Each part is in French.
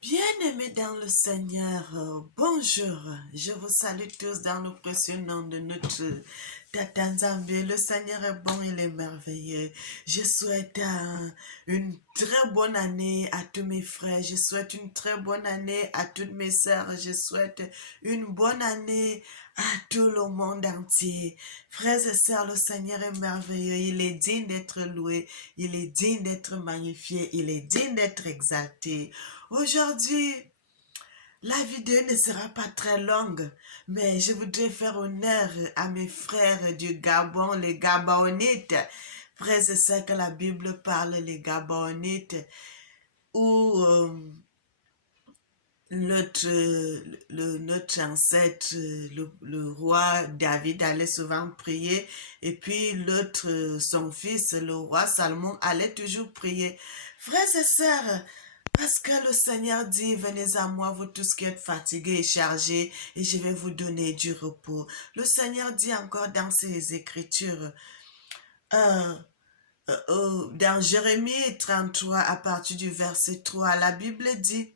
Bien-aimés dans le Seigneur, bonjour. Je vous salue tous dans le précieux nom de notre Tata Nzambe. Le Seigneur est bon, il est merveilleux. Je souhaite une très bonne année à tous mes frères. Je souhaite une très bonne année à toutes mes sœurs. Je souhaite une bonne année à tout le monde entier. Frères et sœurs, le Seigneur est merveilleux. Il est digne d'être loué. Il est digne d'être magnifié. Il est digne d'être exalté. Aujourd'hui, la vidéo ne sera pas très longue, mais je voudrais faire honneur à mes frères du Gabon, les Gabaonites. Frères et sœurs que la Bible parle, les Gabaonites, où notre ancêtre, le roi David allait souvent prier, et puis l'autre, son fils, le roi Salomon, allait toujours prier. Frères et sœurs, parce que le Seigneur dit, venez à moi, vous tous qui êtes fatigués et chargés, et je vais vous donner du repos. Le Seigneur dit encore dans ses Écritures, euh, dans Jérémie 33, à partir du verset 3, la Bible dit,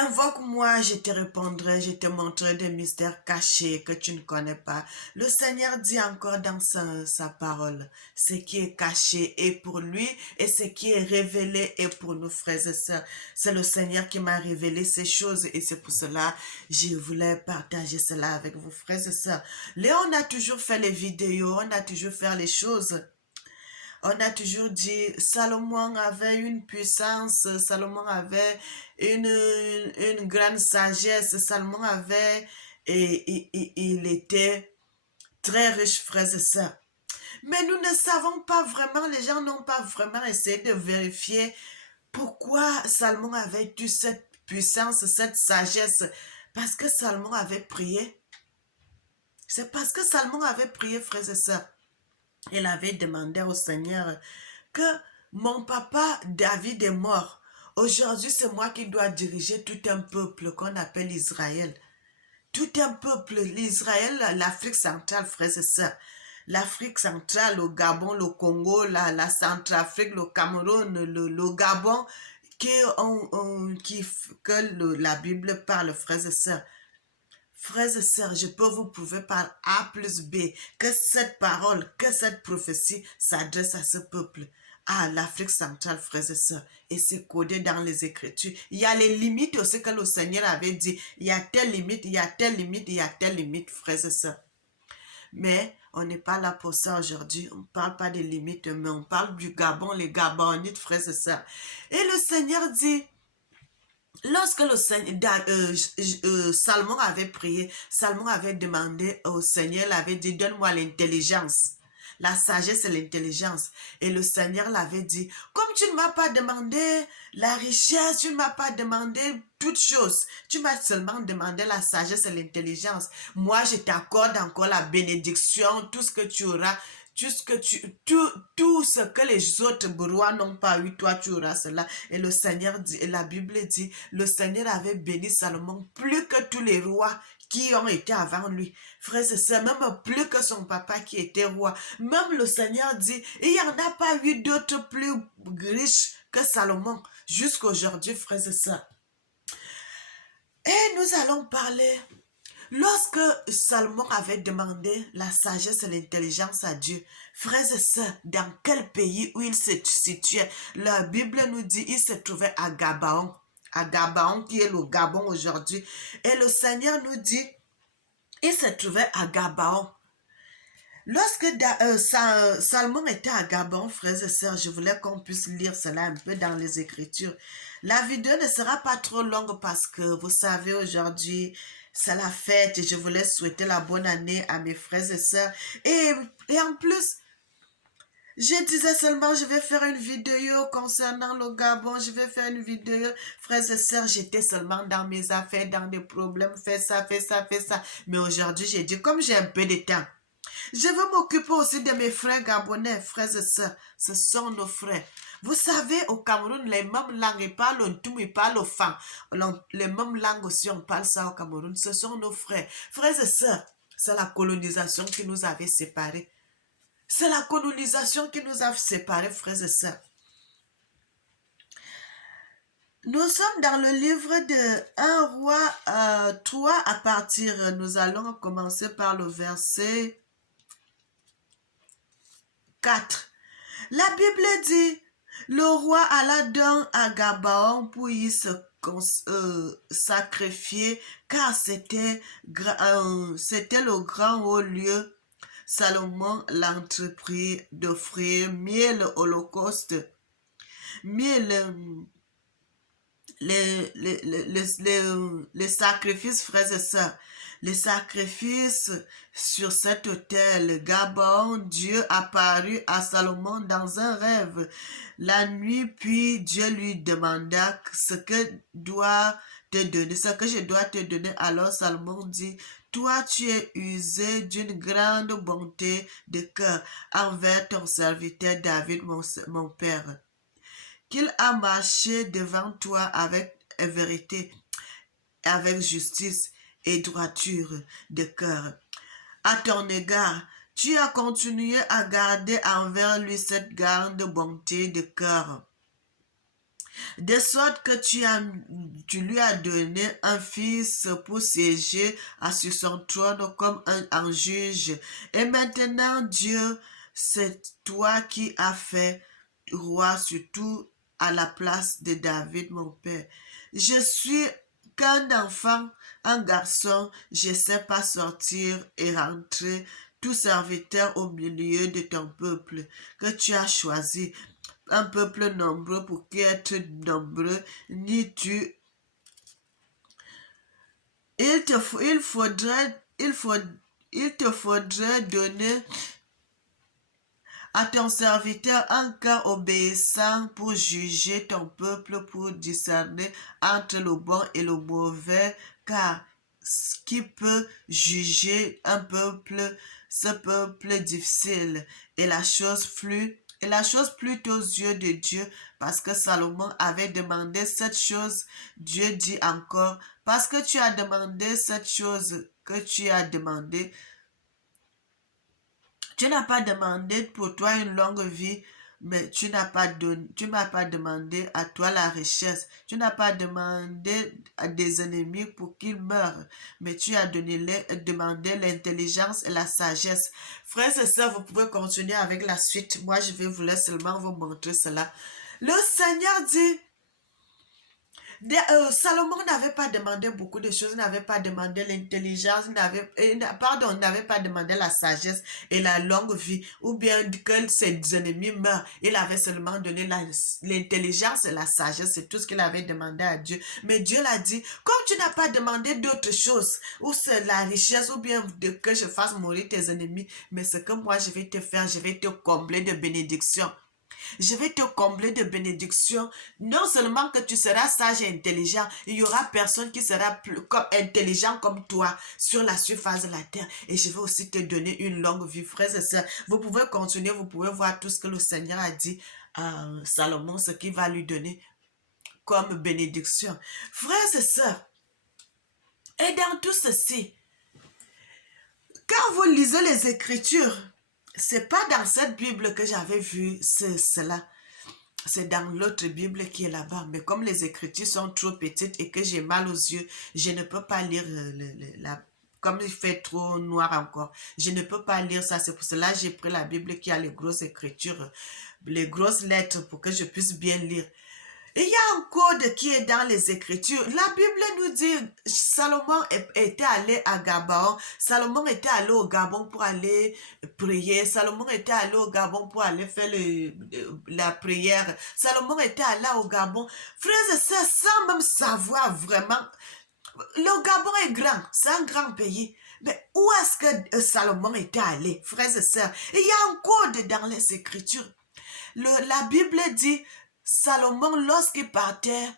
invoque-moi, je te répondrai, je te montrerai des mystères cachés que tu ne connais pas. Le Seigneur dit encore dans sa parole, ce qui est caché est pour lui et ce qui est révélé est pour nos frères et sœurs. C'est le Seigneur qui m'a révélé ces choses et c'est pour cela que je voulais partager cela avec vos frères et sœurs. Léon a toujours fait les vidéos, on a toujours fait les choses. On a toujours dit, Salomon avait une puissance, Salomon avait une grande sagesse, Salomon avait, il était très riche, frères et sœurs. Mais nous ne savons pas vraiment, les gens n'ont pas vraiment essayé de vérifier pourquoi Salomon avait eu cette puissance, cette sagesse. Parce que Salomon avait prié. C'est parce que Salomon avait prié, frères et sœurs. Il avait demandé au Seigneur que mon papa David est mort. Aujourd'hui, c'est moi qui dois diriger tout un peuple qu'on appelle Israël. Tout un peuple, l'Israël, l'Afrique centrale, frères et sœurs. L'Afrique centrale, le Gabon, le Congo, la Centrafrique, le Cameroun, le Gabon, que la Bible parle, frères et sœurs. Frères et sœurs, je peux vous prouver par A plus B que cette parole, que cette prophétie s'adresse à ce peuple, à l'Afrique centrale, frères et sœurs. Et c'est codé dans les Écritures. Il y a les limites aussi que le Seigneur avait dit. Il y a telle limite, il y a telle limite, il y a telle limite, frères et sœurs. Mais on n'est pas là pour ça aujourd'hui. On ne parle pas des limites, mais on parle du Gabon, les Gabonites, frères et sœurs. Et le Seigneur dit, lorsque le Seigneur, Salomon avait prié, Salomon avait demandé au Seigneur, il avait dit, donne-moi l'intelligence. La sagesse et l'intelligence. Et le Seigneur l'avait dit, comme tu ne m'as pas demandé la richesse, tu ne m'as pas demandé toutes choses, tu m'as seulement demandé la sagesse et l'intelligence. Moi, je t'accorde encore la bénédiction, tout ce que tu auras, tout ce que les autres rois n'ont pas eu, toi tu auras cela. Et le Seigneur dit, et la Bible dit, le Seigneur avait béni Salomon plus que tous les rois qui ont été avant lui. Frère, c'est même plus que son papa qui était roi. Même le Seigneur dit, il n'y en a pas eu d'autres plus riches que Salomon jusqu'à aujourd'hui, frères et sœurs. Et nous allons parler. Lorsque Salomon avait demandé la sagesse et l'intelligence à Dieu, frères et sœurs, dans quel pays où il se situait, la Bible nous dit qu'il se trouvait à Gabaon. À Gabaon, qui est le Gabon aujourd'hui. Et le Seigneur nous dit, il se trouvait à Gabaon. Lorsque Salomon était à Gabon, frères et sœurs, je voulais qu'on puisse lire cela un peu dans les Écritures. La vidéo ne sera pas trop longue parce que vous savez, aujourd'hui, c'est la fête et je voulais souhaiter la bonne année à mes frères et sœurs. Et en plus, je disais seulement, je vais faire une vidéo concernant le Gabon, je vais faire une vidéo. Frères et sœurs, j'étais seulement dans mes affaires, dans des problèmes, fais ça, fais ça, fais ça. Mais aujourd'hui, j'ai dit, comme j'ai un peu de temps, je veux m'occuper aussi de mes frères gabonais, frères et sœurs. Ce sont nos frères. Vous savez, au Cameroun, les mêmes langues, ils parlent le Ntoum, ils parlent le Fang. Les mêmes langues aussi, on parle ça au Cameroun. Ce sont nos frères. Frères et sœurs, c'est la colonisation qui nous avait séparés. C'est la colonisation qui nous a séparés, frères et sœurs. Nous sommes dans le livre de 1 roi 3 à partir, nous allons commencer par le verset 4. La Bible dit, le roi alla donc à Gabaon pour y se sacrifier, car c'était le grand haut lieu. Salomon l'entreprit d'offrir mille holocaustes, mille les sacrifices, frères et sœurs, les sacrifices sur cet autel. Gabaon, Dieu apparut à Salomon dans un rêve la nuit, puis Dieu lui demanda ce que doit te donner, ce que je dois te donner. Alors Salomon dit, toi, tu es usé d'une grande bonté de cœur envers ton serviteur David, mon père, qu'il a marché devant toi avec vérité, avec justice et droiture de cœur. À ton égard, tu as continué à garder envers lui cette grande bonté de cœur, de sorte que tu lui as donné un fils pour siéger sur son trône comme un juge. Et maintenant, Dieu, c'est toi qui as fait roi sur tout à la place de David, mon père. Je suis qu'un enfant, un garçon, je ne sais pas sortir et rentrer, tout serviteur au milieu de ton peuple que tu as choisi, un peuple nombreux pour qu'être nombreux, ni tu. Il te faudrait donner à ton serviteur un cœur obéissant pour juger ton peuple, pour discerner entre le bon et le mauvais, car qui peut juger un peuple, ce peuple difficile, et la chose flue. Et la chose plut aux yeux de Dieu, parce que Salomon avait demandé cette chose. Dieu dit encore, parce que tu as demandé cette chose que tu as demandé, tu n'as pas demandé pour toi une longue vie, mais tu m'as pas demandé à toi la richesse. Tu n'as pas demandé à des ennemis pour qu'ils meurent, mais tu as demandé l'intelligence et la sagesse. Frères et sœurs, vous pouvez continuer avec la suite. Moi, je vais seulement vous montrer cela. Le Seigneur dit, Salomon n'avait pas demandé beaucoup de choses, n'avait pas demandé l'intelligence, n'avait pas demandé la sagesse et la longue vie, ou bien que ses ennemis meurent. Il avait seulement donné l'intelligence et la sagesse, c'est tout ce qu'il avait demandé à Dieu. Mais Dieu l'a dit, comme tu n'as pas demandé d'autres choses, ou c'est la richesse, ou bien que je fasse mourir tes ennemis, mais ce que moi je vais te faire, je vais te combler de bénédictions. Je vais te combler de bénédictions. Non seulement que tu seras sage et intelligent, il y aura personne qui sera plus intelligent comme toi sur la surface de la terre. Et je vais aussi te donner une longue vie, frères et sœurs. Vous pouvez continuer, vous pouvez voir tout ce que le Seigneur a dit à Salomon, ce qu'il va lui donner comme bénédiction. Frères et sœurs, et dans tout ceci, quand vous lisez les Écritures, c'est pas dans cette Bible que j'avais vu cela. C'est dans l'autre Bible qui est là-bas. Mais comme les Écritures sont trop petites et que j'ai mal aux yeux, je ne peux pas lire comme il fait trop noir encore. Je ne peux pas lire ça. C'est pour cela que j'ai pris la Bible qui a les grosses écritures, les grosses lettres pour que je puisse bien lire. Il y a un code qui est dans les Écritures. La Bible nous dit, Salomon était allé à Gabaon. Salomon était allé au Gabon pour aller prier. Salomon était allé au Gabon pour aller faire la prière. Salomon était allé au Gabon. Frères et sœurs, sans même savoir vraiment, le Gabon est grand, c'est un grand pays. Mais où est-ce que Salomon était allé, frères et sœurs? Il y a un code dans les Écritures. La Bible dit, Salomon, lorsqu'il partait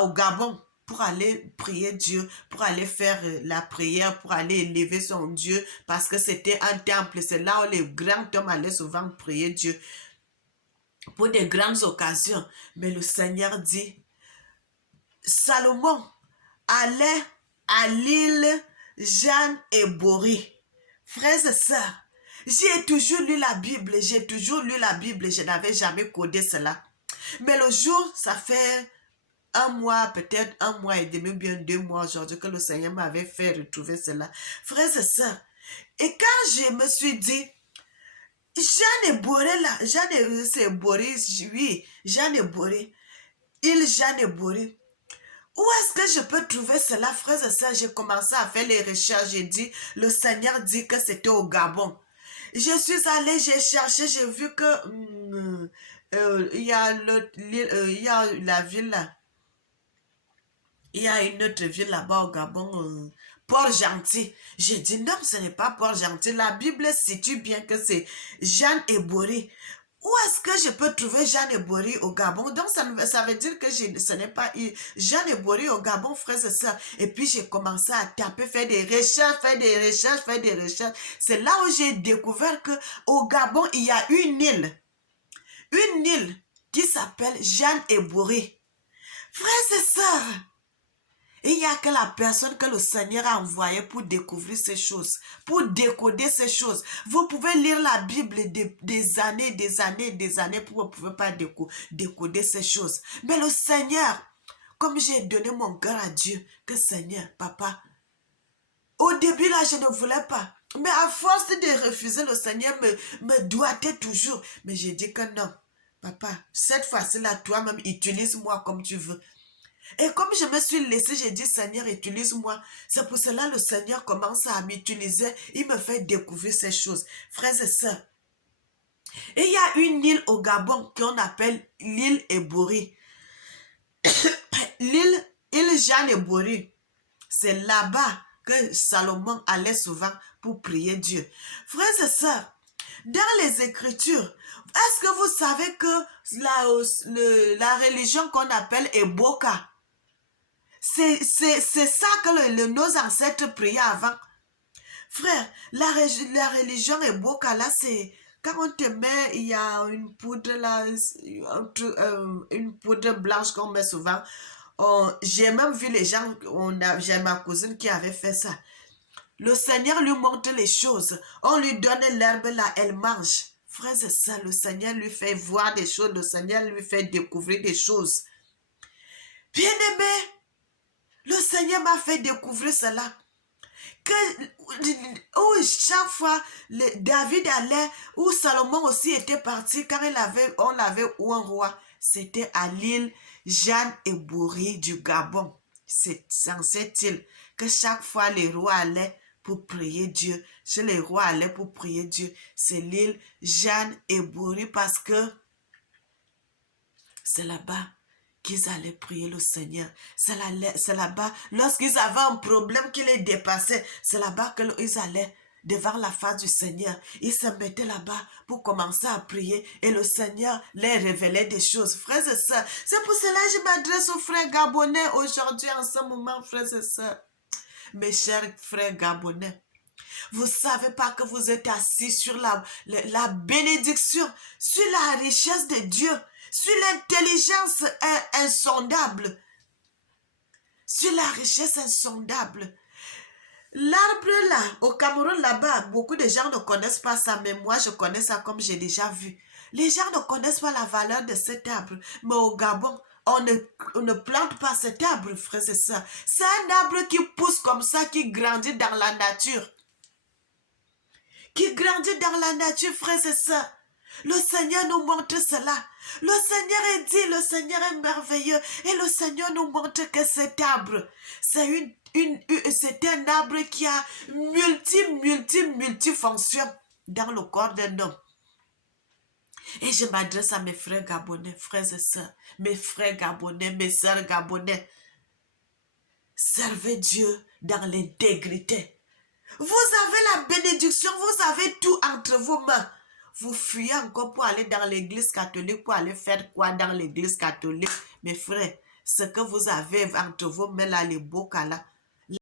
au Gabon pour aller prier Dieu, pour aller faire la prière, pour aller élever son Dieu, parce que c'était un temple, c'est là où les grands hommes allaient souvent prier Dieu pour des grandes occasions. Mais le Seigneur dit, Salomon allait à l'île Jeanne et Bory. Frères et sœurs, j'ai toujours lu la Bible, je n'avais jamais codé cela. Mais le jour, ça fait un mois, peut-être un mois et demi, bien 2 mois aujourd'hui que le Seigneur m'avait fait retrouver cela. Frères et sœurs, et quand je me suis dit, Jeanne Boré là, c'est Boré, oui, Jeanne Boré, Jeanne Boré. Où est-ce que je peux trouver cela, frères et sœurs? J'ai commencé à faire les recherches, j'ai dit, le Seigneur dit que c'était au Gabon. Je suis allée, j'ai cherché, j'ai vu que il y a il y a la ville là. Il y a une autre ville là-bas au Gabon, Port-Gentil. J'ai dit non, ce n'est pas Port-Gentil. La Bible situe bien que c'est Jeanne Ebori. Où est-ce que je peux trouver Jeanne Ebori au Gabon? Donc, ça veut dire que ce n'est pas Jeanne Ebori au Gabon, frères et sœurs. Et puis, j'ai commencé à taper, faire des recherches, faire des recherches, faire des recherches. C'est là où j'ai découvert que au Gabon, il y a une île qui s'appelle Jeanne Ebori. Frères et sœurs, il n'y a que la personne que le Seigneur a envoyée pour découvrir ces choses, pour décoder ces choses. Vous pouvez lire la Bible des années, vous ne pouvez pas décoder ces choses. Mais le Seigneur, comme j'ai donné mon cœur à Dieu, que Seigneur, papa, au début là, je ne voulais pas. Mais à force de refuser, le Seigneur me doigtait toujours. Mais j'ai dit que non, papa, cette fois-ci là, toi-même, utilise-moi comme tu veux. Et comme je me suis laissée, j'ai dit, Seigneur, utilise-moi. C'est pour cela que le Seigneur commence à m'utiliser. Il me fait découvrir ces choses. Frères et sœurs, il y a une île au Gabon qu'on appelle l'île Ebori. L'île Jeanne Ebori. C'est là-bas que Salomon allait souvent pour prier Dieu. Frères et sœurs, dans les Écritures, est-ce que vous savez que la religion qu'on appelle Eboka, c'est ça que nos ancêtres priaient avant. Frère, la religion Eboka, là, c'est... Quand on te met, il y a une poudre là, une poudre blanche qu'on met souvent. J'ai même vu les gens, j'ai ma cousine qui avait fait ça. Le Seigneur lui montre les choses. On lui donne l'herbe là, elle mange. Frère, c'est ça, le Seigneur lui fait voir des choses, le Seigneur lui fait découvrir des choses. Bien-aimé, le Seigneur m'a fait découvrir cela. Chaque fois, David allait, où Salomon aussi était parti, quand on l'avait où un roi, c'était à l'île Jeanne Ebori du Gabon. C'est dans cette île que chaque fois les rois allaient pour prier Dieu. Chez les rois allaient pour prier Dieu. C'est l'île Jeanne Ebori parce que c'est là-bas qu'ils allaient prier le Seigneur. C'est là-bas, lorsqu'ils avaient un problème qui les dépassait, c'est là-bas qu'ils allaient devant la face du Seigneur. Ils se mettaient là-bas pour commencer à prier et le Seigneur les révélait des choses. Frères et sœurs, c'est pour cela que je m'adresse aux frères gabonais aujourd'hui en ce moment, frères et sœurs. Mes chers frères gabonais, vous ne savez pas que vous êtes assis sur la bénédiction, sur la richesse de Dieu, sur l'intelligence insondable, sur la richesse insondable. L'arbre là, au Cameroun là-bas, beaucoup de gens ne connaissent pas ça, mais moi je connais ça comme j'ai déjà vu. Les gens ne connaissent pas la valeur de cet arbre, mais au Gabon, on ne plante pas cet arbre, frères et sœurs. C'est un arbre qui pousse comme ça, qui grandit dans la nature. Qui grandit dans la nature, frères et sœurs. Le Seigneur nous montre cela. Le Seigneur est dit, le Seigneur est merveilleux. Et le Seigneur nous montre que cet arbre, c'est un arbre qui a multifonctions dans le corps d'un homme. Et je m'adresse à mes frères gabonais, frères et sœurs, mes frères gabonais, mes sœurs gabonais. Servez Dieu dans l'intégrité. Vous avez la bénédiction, vous avez tout entre vos mains. Vous fuyez encore pour aller dans l'église catholique, pour aller faire quoi dans l'église catholique? Mes frères, ce que vous avez entre vos mains là, les bocas là,